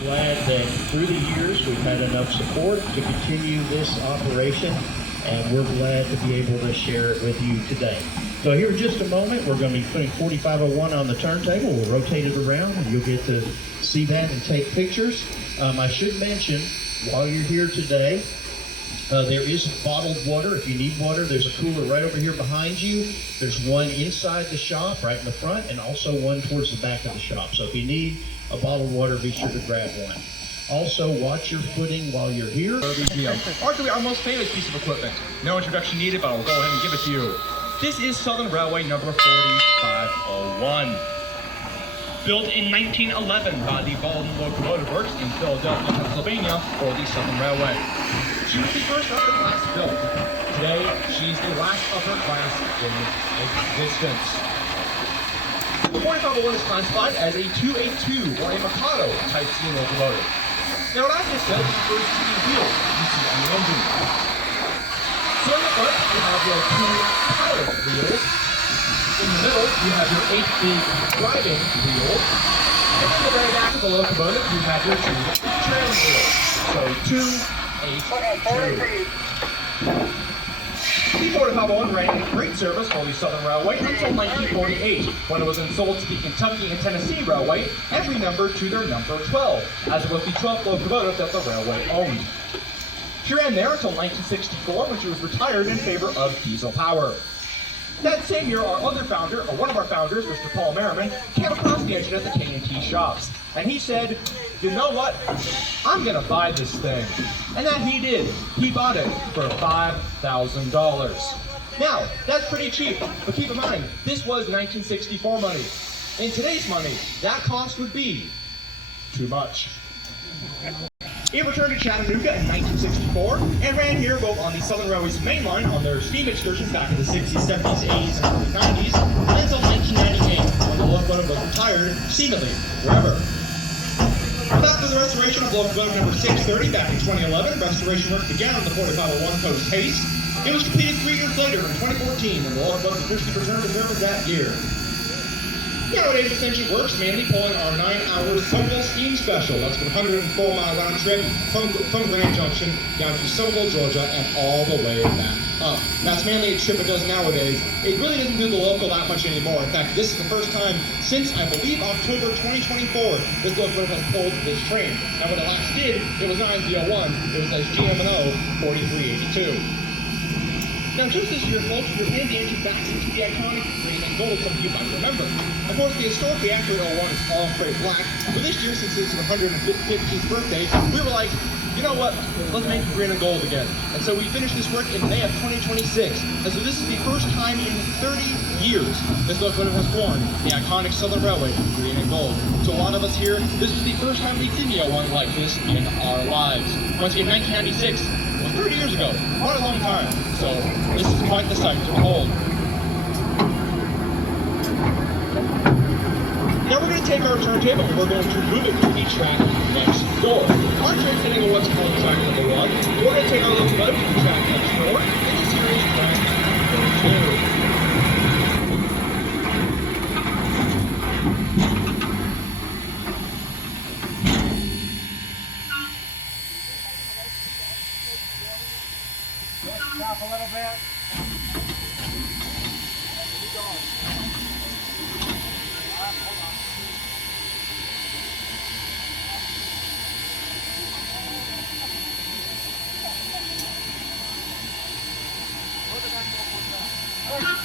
Glad that through the years we've had enough support to continue this operation, and we're glad to be able to share it with you today. So here in just a moment, we're going to be putting 4501 on the turntable. We'll rotate it around, and you'll get to see that and take pictures. I should mention, while you're here today, there is bottled water. If you need water, there's a cooler right over here behind you. There's one inside the shop, right in the front, and also one towards the back of the shop. So if you need a bottle of water, be sure to grab one. Also, watch your footing while you're here. Arguably our most famous piece of equipment. No introduction needed, but I'll go ahead and give it to you. This is Southern Railway number 4501. Built in 1911 by the Baldwin Locomotive Works in Philadelphia, Pennsylvania, for the Southern Railway. She was the first upper class built. Today, she's the last upper class in existence. The 4501 is classified as a 282 or a Mikado type steam locomotive. Now, as I said, it refers to the wheels you see on the engine. So in the front, you have your two pilot wheels. In the middle, you have your 8 big driving wheels. And in the very back of the locomotive, you have your 2 trailing wheels. So 2, 8, 2. The 4501 ran in great service for the Southern Railway until 1948, when it was then sold to the Kentucky and Tennessee Railway and renumbered to their number 12, as it was the 12th locomotive that the railway owned. She ran there until 1964, when she was retired in favor of diesel power. That same year, our other founder, or one of our founders, Mr. Paul Merriman, came across the engine at the K&T shops, and he said, "You know what? I'm gonna buy this thing." And that he did. He bought it for $5,000. Now, that's pretty cheap, but keep in mind, this was 1964 money. In today's money, that cost would be too much. It returned to Chattanooga in 1964 and ran here both on the Southern Railway's main line on their steam excursions back in the 60s, 70s, 80s, and early 90s, and until 1998 when the locomotive was retired seemingly forever. After the restoration of locomotive number 630 back in 2011, restoration work began on the 4501 post haste. It was completed 3 years later in 2014, and the locomotive officially returned to service that year. Nowadays, this engine works mainly pulling our 9-hour Somerville Steam Special. That's a 104-mile round trip from Grand Junction down to Somerville, Georgia, and all the way back up. That's mainly a trip it does nowadays. It really doesn't do the local that much anymore. In fact, this is the first time since, I believe, October 2024, this locomotive has pulled this train. And when it last did, it was not as D01, it was as GM&O 4382. Now, just this year, folks, we're handing the engine back into the iconic green and gold, some of you might remember. Of course, the historically accurate 01 is all straight black, but this year, since it's 115th birthday, we were like, you know what, let's make it green and gold again. And so we finished this work in May of 2026. And so this is the first time in 30 years this locomotive has worn the iconic Southern Railway green and gold. So a lot of us here, this is the first time we've seen the 01 like this in our lives. Once again, 1996. 30 years ago, quite a long time. So this is quite the sight to behold. Now we're going to take our turntable and we're going to move it to the track next door. Our train's sitting on what's called track number 1. We're going to take our locomotive to the track next door in the series track number 2. Stop a little bit.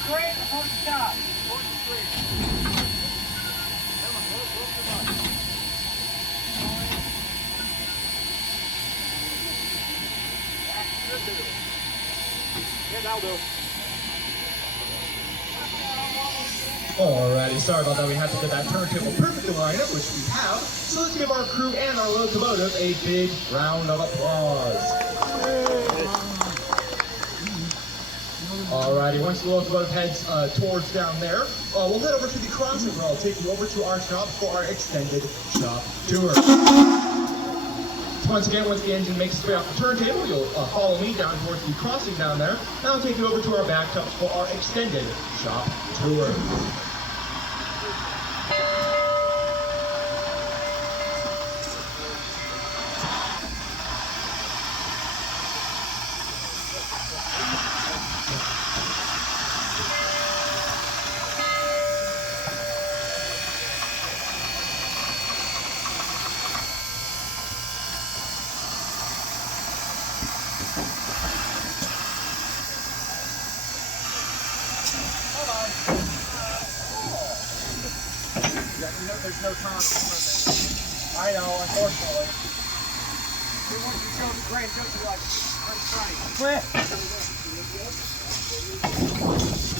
Straight before the stop. Alrighty, sorry about that. We had to get that turntable perfectly lined up, which we have. So let's give our crew and our locomotive a big round of applause. Alrighty, once the locomotive heads towards down there, we'll head over to the crossing where I'll take you over to our shop for our extended shop tour. Once the engine makes its way off the turntable, you'll follow me down towards the crossing down there, and I'll take you over to our back tubs for our extended shop tour. there's no turn on this. I know, unfortunately. They want you to show the grain, don't you like, I'm trying. Quit.